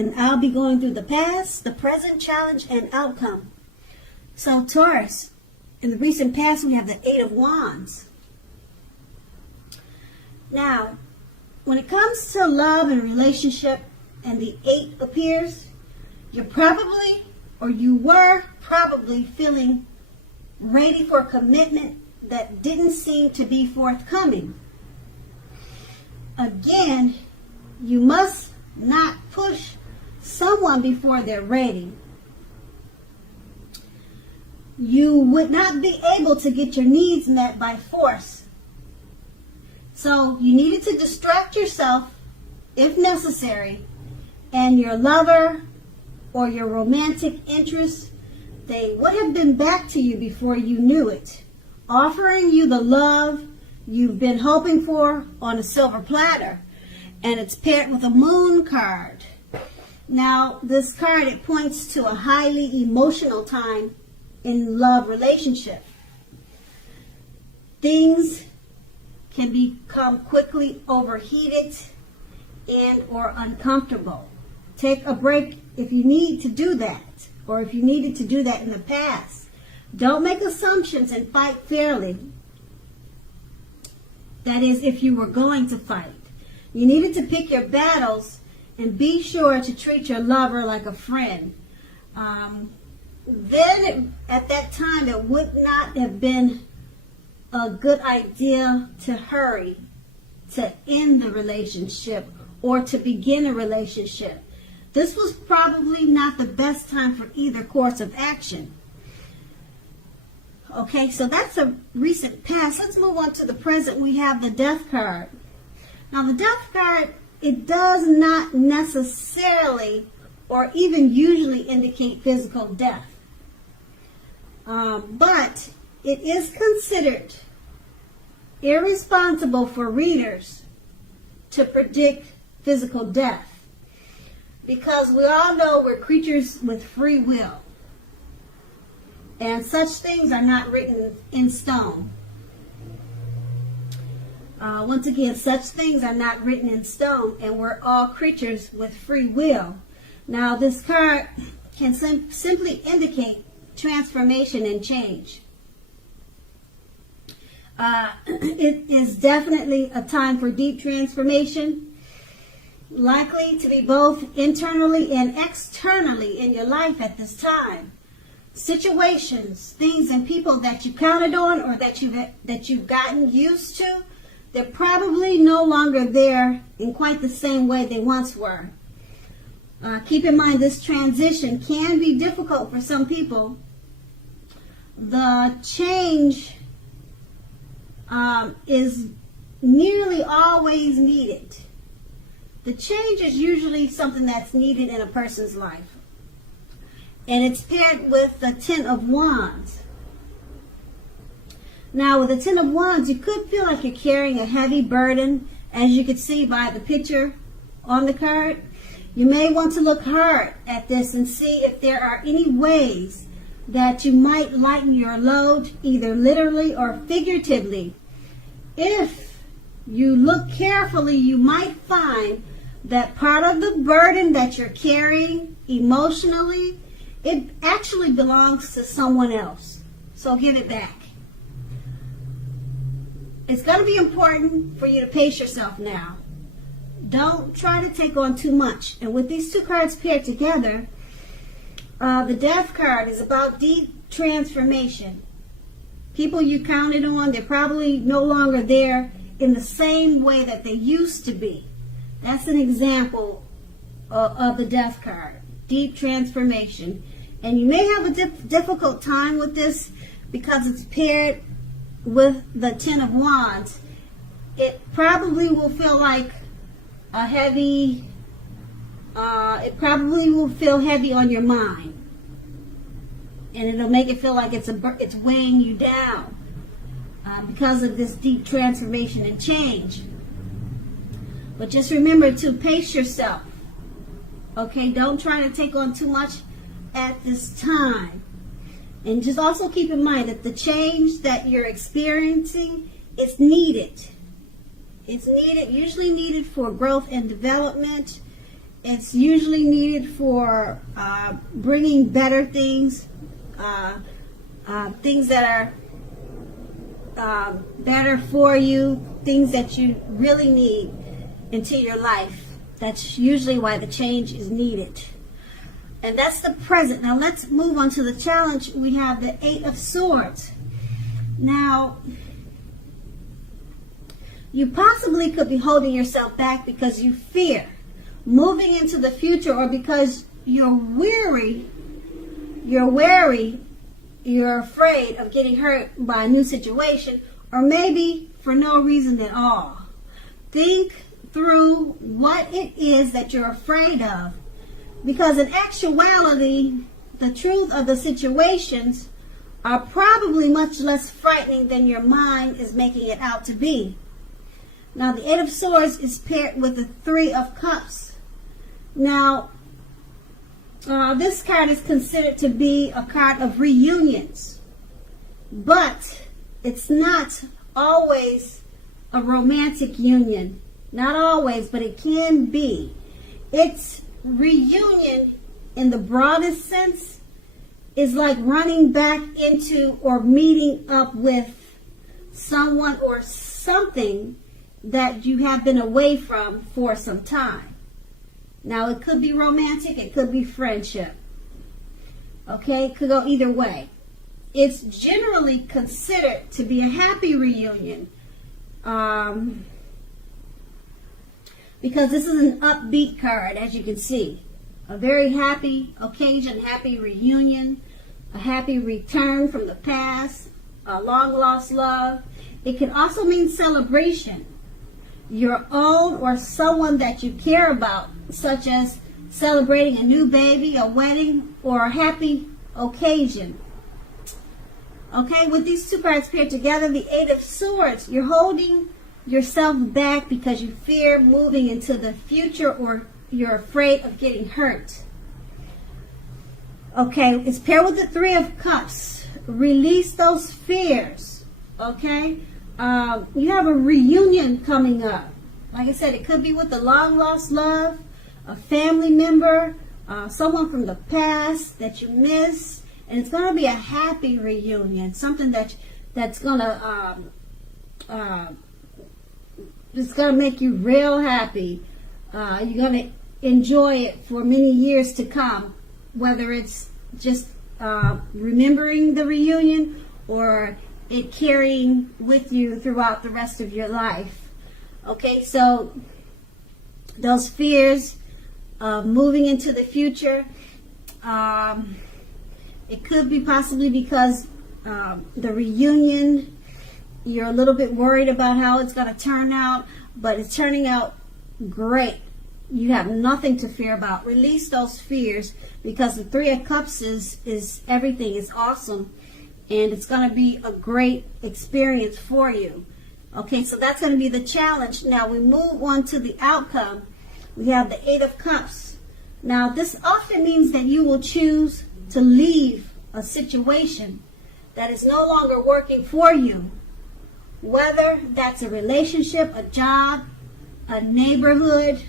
And I'll be going through the past, the present, challenge, and outcome. So Taurus, in the recent past, we have the Eight of Wands. Now, when it comes to love and relationship and the 8 appears, you're probably, or you were probably feeling ready for a commitment that didn't seem to be forthcoming. Again, you must not push someone before they're ready. You would not be able to get your needs met by force. So you needed to distract yourself if necessary, and your lover or your romantic interest, they would have been back to you before you knew it, offering you the love you've been hoping for on a silver platter. And it's paired with a moon card. Now, this card, it points to a highly emotional time in love relationship. Things can become quickly overheated and or uncomfortable. Take a break if you need to do that, or if you needed to do that in the past. Don't make assumptions and fight fairly. That is, if you were going to fight. You needed to pick your battles and be sure to treat your lover like a friend. Then at that time, it would not have been a good idea to hurry to end the relationship or to begin a relationship. This was probably not the best time for either course of action. Okay, so that's a recent past. Let's move on to the present. We have the Death card. Now, the Death card, it does not necessarily or even usually indicate physical death. But it is considered irresponsible for readers to predict physical death, because we all know we're creatures with free will, and such things are not written in stone. Once again, such things are not written in stone, and we're all creatures with free will. Now, this card can simply indicate transformation and change. It is definitely a time for deep transformation, likely to be both internally and externally in your life at this time. Situations, things, and people that you counted on or that you've gotten used to, they're probably no longer there in quite the same way they once were. Keep in mind, this transition can be difficult for some people. The change is nearly always needed. The change is usually something that's needed in a person's life. And it's paired with the Ten of Wands. Now, with the Ten of Wands, you could feel like you're carrying a heavy burden, as you can see by the picture on the card. You may want to look hard at this and see if there are any ways that you might lighten your load, either literally or figuratively. If you look carefully, you might find that part of the burden that you're carrying emotionally, it actually belongs to someone else. So give it back. It's going to be important for you to pace yourself now. Don't try to take on too much. And with these two cards paired together, the Death card is about deep transformation. People you counted on, they're probably no longer there in the same way that they used to be. That's an example of the Death card. Deep transformation. And you may have a difficult time with this because it's paired with the Ten of Wands. It probably will feel like a heavy, it probably will feel heavy on your mind. And it'll make it feel like it's weighing you down because of this deep transformation and change. But just remember to pace yourself. Okay, don't try to take on too much at this time. And just also keep in mind that the change that you're experiencing is needed. It's needed, usually needed for growth and development. It's usually needed for bringing better things, things that are better for you, things that you really need into your life. That's usually why the change is needed. And that's the present. Now let's move on to the challenge. We have the Eight of Swords. Now, you possibly could be holding yourself back because you fear moving into the future, or because you're wary, you're afraid of getting hurt by a new situation, or maybe for no reason at all. Think through what it is that you're afraid of, because in actuality, the truth of the situations are probably much less frightening than your mind is making it out to be. Now, the Eight of Swords is paired with the Three of Cups. Now, this card is considered to be a card of reunions, but it's not always a romantic union. Not always, but it can be. It's reunion in the broadest sense is like running back into or meeting up with someone or something that you have been away from for some time. Now, it could be romantic, it could be friendship. Okay, it could go either way. It's generally considered to be a happy reunion because this is an upbeat card, as you can see. A very happy occasion, happy reunion, a happy return from the past, a long-lost love. It can also mean celebration. Your own or someone that you care about, such as celebrating a new baby, a wedding, or a happy occasion. Okay, with these two cards paired together, the Eight of Swords, you're holding yourself back because you fear moving into the future, or you're afraid of getting hurt. Okay, it's paired with the Three of Cups. Release those fears. Okay, you have a reunion coming up. Like I said, it could be with a long-lost love, a family member, someone from the past that you miss, and it's going to be a happy reunion, something that's going to it's going to make you real happy. You're going to enjoy it for many years to come, whether it's just remembering the reunion or it carrying with you throughout the rest of your life. Okay, so those fears of moving into the future, it could be possibly because the reunion, you're a little bit worried about how it's going to turn out, but it's turning out great. You have nothing to fear about. Release those fears, because the Three of Cups is everything. It's awesome, and it's going to be a great experience for you. Okay, so that's going to be the challenge. Now we move on to the outcome. We have the Eight of Cups. Now this often means that you will choose to leave a situation that is no longer working for you. Whether that's a relationship, a job, a neighborhood,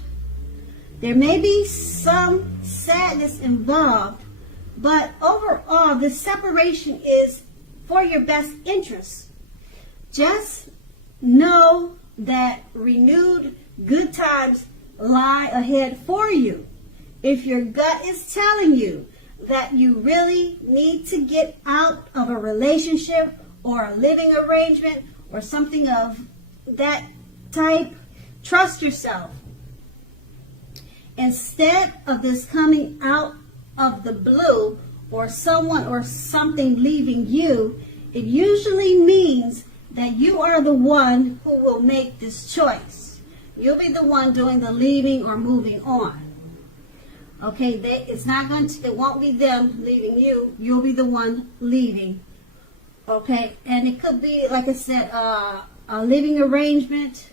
there may be some sadness involved, but overall, this separation is for your best interest. Just know that renewed good times lie ahead for you. If your gut is telling you that you really need to get out of a relationship or a living arrangement or something of that type, trust yourself. Instead of this coming out of the blue, or someone or something leaving you, it usually means that you are the one who will make this choice. You'll be the one doing the leaving or moving on. Okay, it won't be them leaving you. You'll be the one leaving. Okay, and it could be, like I said, a living arrangement.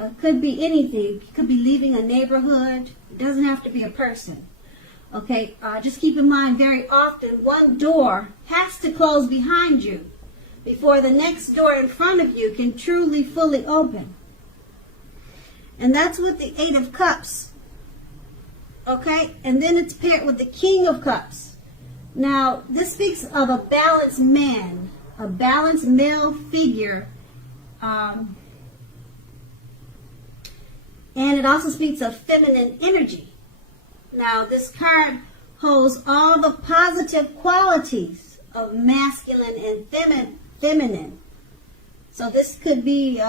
It could be anything. It could be leaving a neighborhood. It doesn't have to be a person. Okay, just keep in mind, very often one door has to close behind you before the next door in front of you can truly, fully open. And that's with the Eight of Cups. Okay, and then it's paired with the King of Cups. Now, this speaks of a balanced man, a balanced male figure. And it also speaks of feminine energy. Now, this card holds all the positive qualities of masculine and feminine. So this could be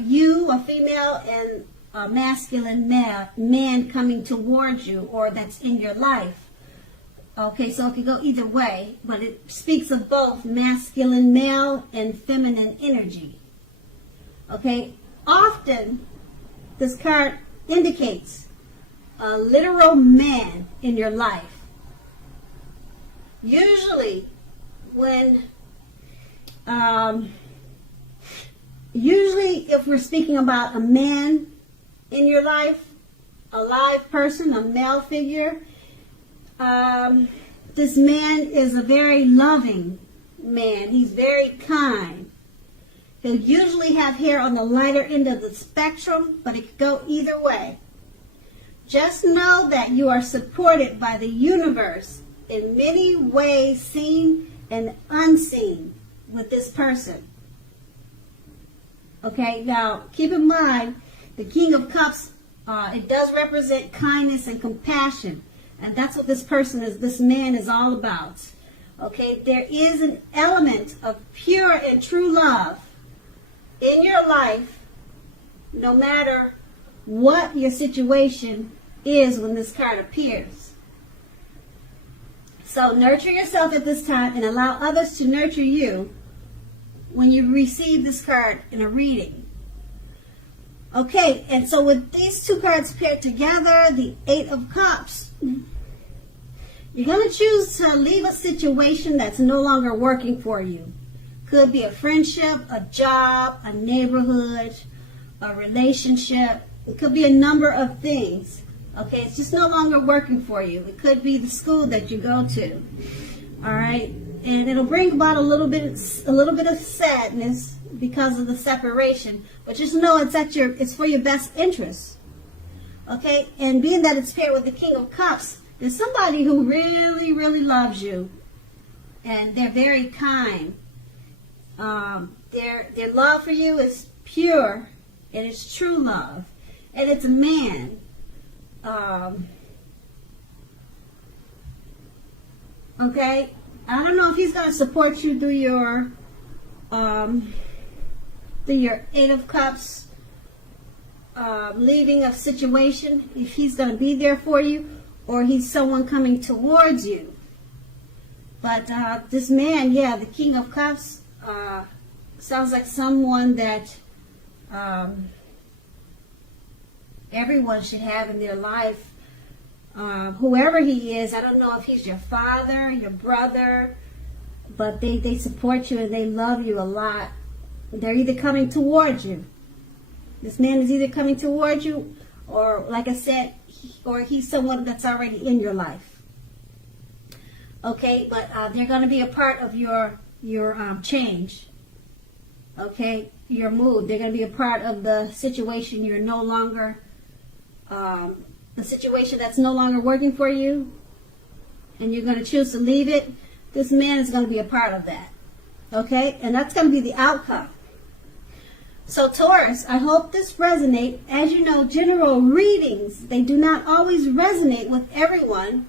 you, a female, and a masculine man coming towards you, or that's in your life. Okay, so it could go either way, but it speaks of both masculine male and feminine energy. Okay, often this card indicates a literal man in your life. Usually if we're speaking about a man in your life, a live person, a male figure, this man is a very loving man. He's very kind. He'll usually have hair on the lighter end of the spectrum, but it could go either way. Just know that you are supported by the universe in many ways, seen and unseen, with this person. Okay, now keep in mind, the King of Cups, it does represent kindness and compassion. And that's what this man is all about. Okay, there is an element of pure and true love in your life, no matter what your situation is when this card appears. So nurture yourself at this time and allow others to nurture you when you receive this card in a reading. Okay, and so with these two cards paired together, the Eight of Cups, you're going to choose to leave a situation that's no longer working for you. Could be a friendship, a job, a neighborhood, a relationship. It could be a number of things. Okay, it's just no longer working for you. It could be the school that you go to. All right, and it'll bring about a little bit of sadness because of the separation. But just know it's for your best interest. Okay, and being that it's paired with the King of Cups, there's somebody who really, really loves you, and they're very kind. Their love for you is pure, and it's true love, and it's a man. Okay, I don't know if he's going to support you through your Eight of Cups, leaving a situation, if he's going to be there for you, or he's someone coming towards you. But this man, yeah, the King of Cups, sounds like someone that everyone should have in their life. Whoever he is, I don't know if he's your father, your brother, but they support you and they love you a lot. They're either coming towards you. This man is either coming towards you, or like I said, or he's someone that's already in your life. Okay, but they're going to be a part of your change. Okay, your mood. They're going to be a part of the situation you're no longer, the situation that's no longer working for you, and you're going to choose to leave it. This man is going to be a part of that. Okay, and that's going to be the outcome. So Taurus, I hope this resonates. As you know, general readings, they do not always resonate with everyone.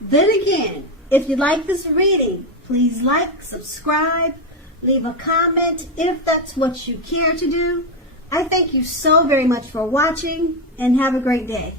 Then again, if you like this reading, please like, subscribe, leave a comment if that's what you care to do. I thank you so very much for watching, and have a great day.